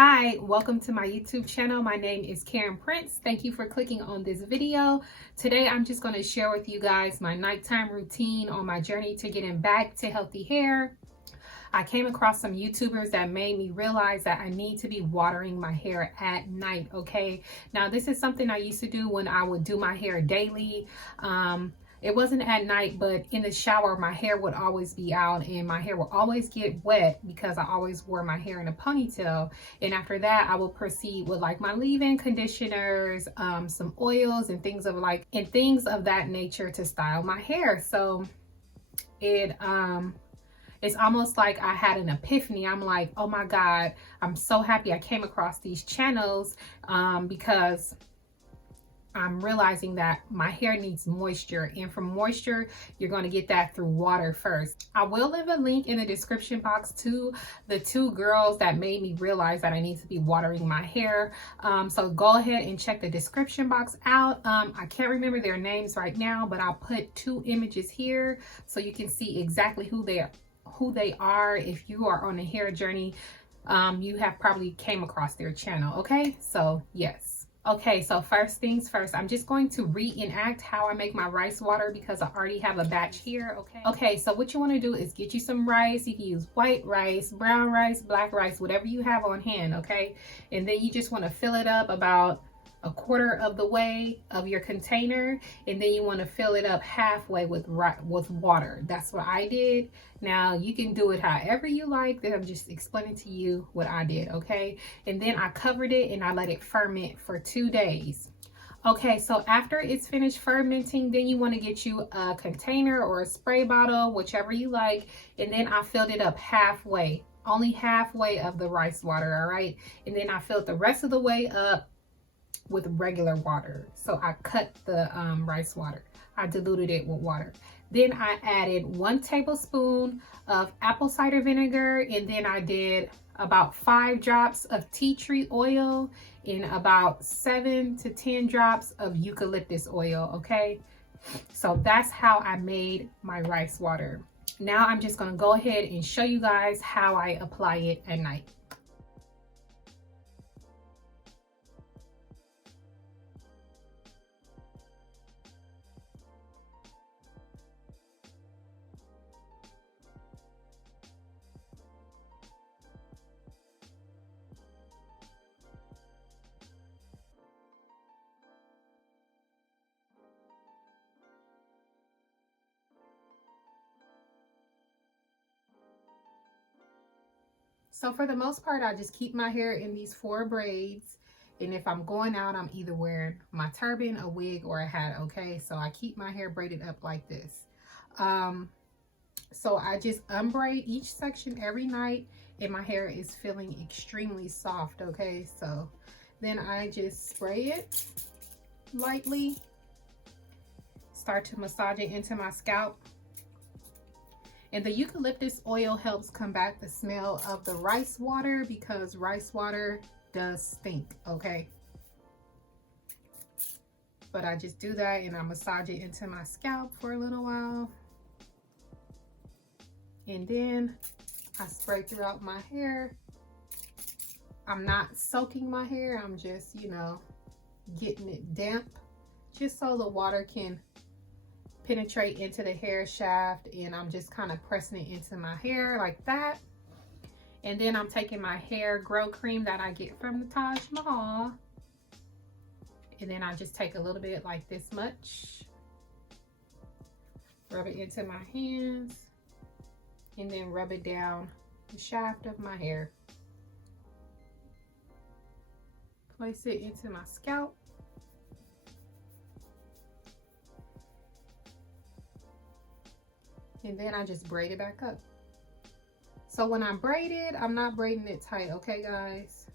Hi, welcome to my YouTube channel. My name is Karen Prince. Thank you for clicking on this video. Today, I'm just going to share with you guys my nighttime routine on my journey to getting back to healthy hair. I came across some YouTubers that made me realize that I need to be watering my hair at night, okay? Now, this is something I used to do when I would do my hair daily. It wasn't at night, but in the shower, my hair would always be out and my hair would always get wet because I always wore my hair in a ponytail. And after that, I will proceed with like my leave-in conditioners, some oils and things of that nature to style my hair. So it's almost like I had an epiphany. I'm like, oh my God, I'm so happy I came across these channels because I'm realizing that my hair needs moisture, and from moisture you're going to get that through water first. I will leave a link in the description box to the two girls that made me realize that I need to be watering my hair, so go ahead and check the description box out. I can't remember their names right now, but I'll put two images here so you can see exactly who they are. If you are on a hair journey, you have probably came across their channel. Okay, so yes. Okay, so first things first, I'm just going to reenact how I make my rice water because I already have a batch here. Okay, so what you want to do is get you some rice. You can use white rice, brown rice, black rice, whatever you have on hand. Okay, and then you just want to fill it up about a quarter of the way of your container, and then you want to fill it up halfway with water. That's what I did. Now you can do it however you like. Then I'm just explaining to you what I did. Okay, and then I covered it and I let it ferment for 2 days. Okay, so after it's finished fermenting, then you want to get you a container or a spray bottle, whichever you like, and then I filled it up halfway, only halfway of the rice water. All right, and then I filled the rest of the way up with regular water. So I cut the rice water. I diluted it with water. Then I added 1 tablespoon of apple cider vinegar, and then I did about 5 drops of tea tree oil and about 7 to 10 drops of eucalyptus oil. Okay, so that's how I made my rice water. Now I'm just going to go ahead and show you guys how I apply it at night. So for the most part, I just keep my hair in these 4 braids. And if I'm going out, I'm either wearing my turban, a wig, or a hat. Okay, so I keep my hair braided up like this. So I just unbraid each section every night, and my hair is feeling extremely soft. Okay, so then I just spray it lightly, start to massage it into my scalp. And the eucalyptus oil helps combat the smell of the rice water because rice water does stink, okay? But I just do that and I massage it into my scalp for a little while. And then I spray throughout my hair. I'm not soaking my hair. I'm just, getting it damp just so the water can penetrate into the hair shaft, and I'm just kind of pressing it into my hair like that. And then I'm taking my hair grow cream that I get from the Taj Mahal, and then I just take a little bit like this much, rub it into my hands, and then rub it down the shaft of my hair. Place it into my scalp. And then I just braid it back up. So when I braid it, I'm not braiding it tight, okay guys?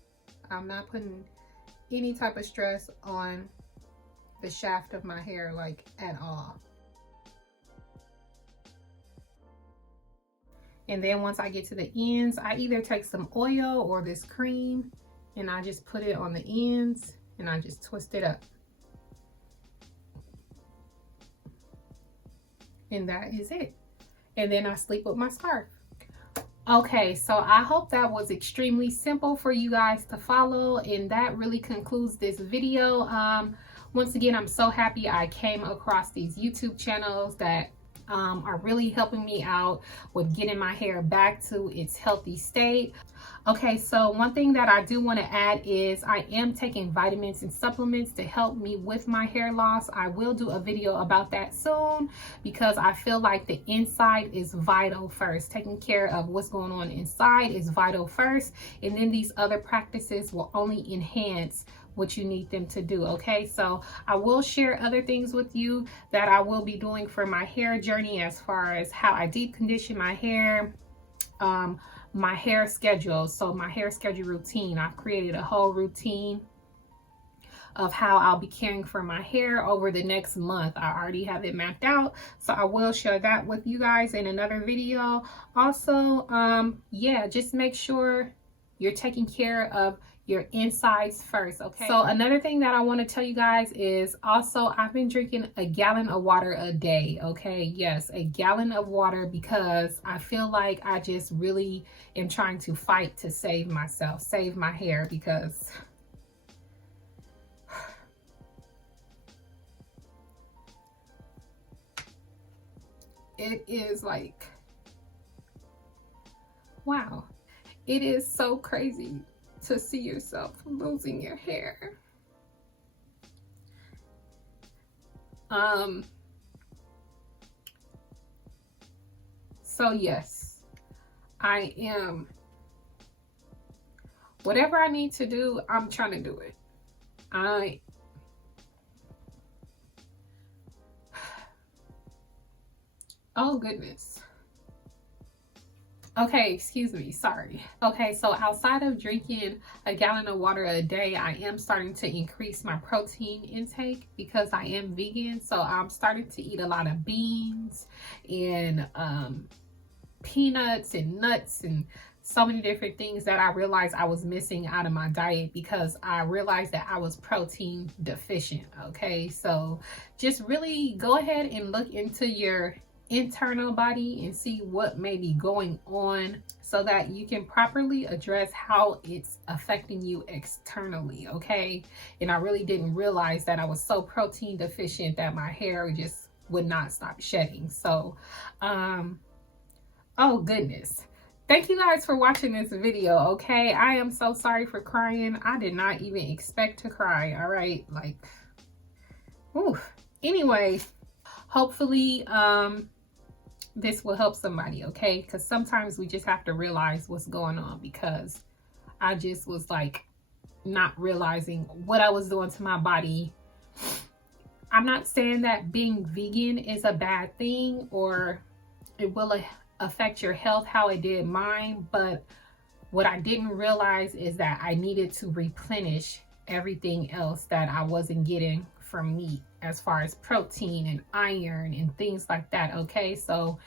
I'm not putting any type of stress on the shaft of my hair, like at all. And then once I get to the ends, I either take some oil or this cream and I just put it on the ends and I just twist it up. And that is it. And then I sleep with my scarf. Okay, so I hope that was extremely simple for you guys to follow, and that really concludes this video. Once again, I'm so happy I came across these YouTube channels that are really helping me out with getting my hair back to its healthy state. Okay, so one thing that I do want to add is I am taking vitamins and supplements to help me with my hair loss. I will do a video about that soon because I feel like the inside is vital first. Taking care of what's going on inside is vital first, and then these other practices will only enhance what you need them to do. Okay, so I will share other things with you that I will be doing for my hair journey, as far as how I deep condition my hair, my hair schedule. So my hair schedule routine, I've created a whole routine of how I'll be caring for my hair over the next month. I already have it mapped out, so I will share that with you guys in another video. Also, yeah, just make sure you're taking care of your insides first. Okay, so another thing that I want to tell you guys is also I've been drinking a gallon of water a day. Okay, yes, a gallon of water, because I feel like I just really am trying to fight to save myself, save my hair, because it is like, wow, it is so crazy to see yourself losing your hair. So yes, I am, whatever I need to do, I'm trying to do it. Oh goodness. Okay, excuse me, sorry. Okay, so outside of drinking a gallon of water a day, I am starting to increase my protein intake because I am vegan. So I'm starting to eat a lot of beans and peanuts and nuts and so many different things that I realized I was missing out of my diet because I realized that I was protein deficient. Okay, so just really go ahead and look into your internal body and see what may be going on so that you can properly address how it's affecting you externally. Okay, and I really didn't realize that I was so protein deficient that my hair just would not stop shedding. So oh goodness, thank you guys for watching this video. Okay, I am so sorry for crying. I did not even expect to cry. All right, like, ooh. Anyway, hopefully this will help somebody. Okay, because sometimes we just have to realize what's going on, because I just was like not realizing what I was doing to my body. I'm not saying that being vegan is a bad thing or it will affect your health how it did mine, but what I didn't realize is that I needed to replenish everything else that I wasn't getting from meat, as far as protein and iron and things like that. Okay, so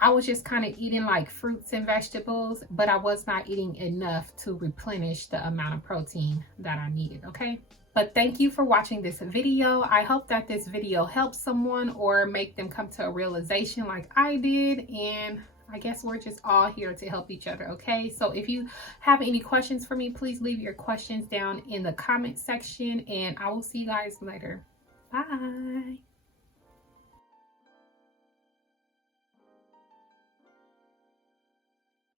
I was just kind of eating like fruits and vegetables, but I was not eating enough to replenish the amount of protein that I needed. Okay, but thank you for watching this video. I hope that this video helps someone or make them come to a realization like I did, and I guess we're just all here to help each other. Okay, so if you have any questions for me, please leave your questions down in the comment section, and I will see you guys later. Bye.